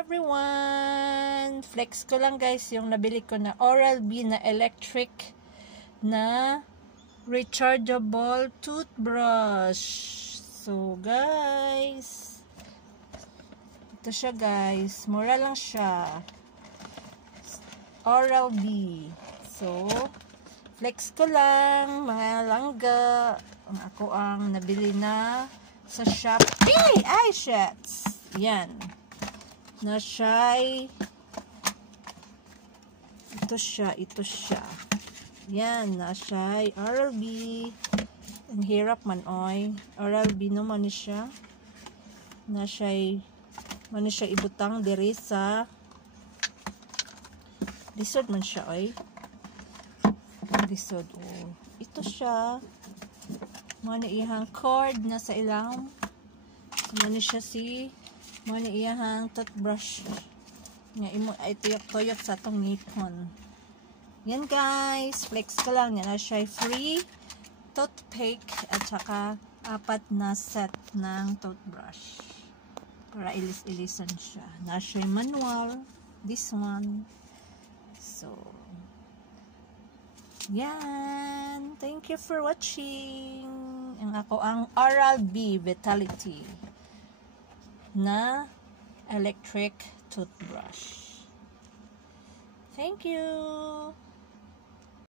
everyone! Flex ko lang guys yung nabili ko na Oral-B na electric na rechargeable toothbrush. So guys, ito siya guys. Mura lang siya. Oral-B. So, flex ko lang mga langga. Ako ang nabili na sa Shopee. Ay, shit! Yan. Na siya'y ito siya. Yan, na siya'y Oral-B. Ang hirap man oy. Oral-B naman siya. Na siya'y ibutang diri sa lisod man siya oy. Lisod oh. Ito siya. Muna iyang cord na sa ilang. Muna siya muna iyang toothbrush. Nga imo ay tuyok-tuyok sa tong ngipon. Yan guys, flex ko lang. Yan na siya free toothpick at saka 4 na set ng toothbrush. Para ilis-ilisan siya. Na siya manual. This one. So, yan. Thank you for watching. Ang ako ang Oral-B Vitality na electric toothbrush. Thank you.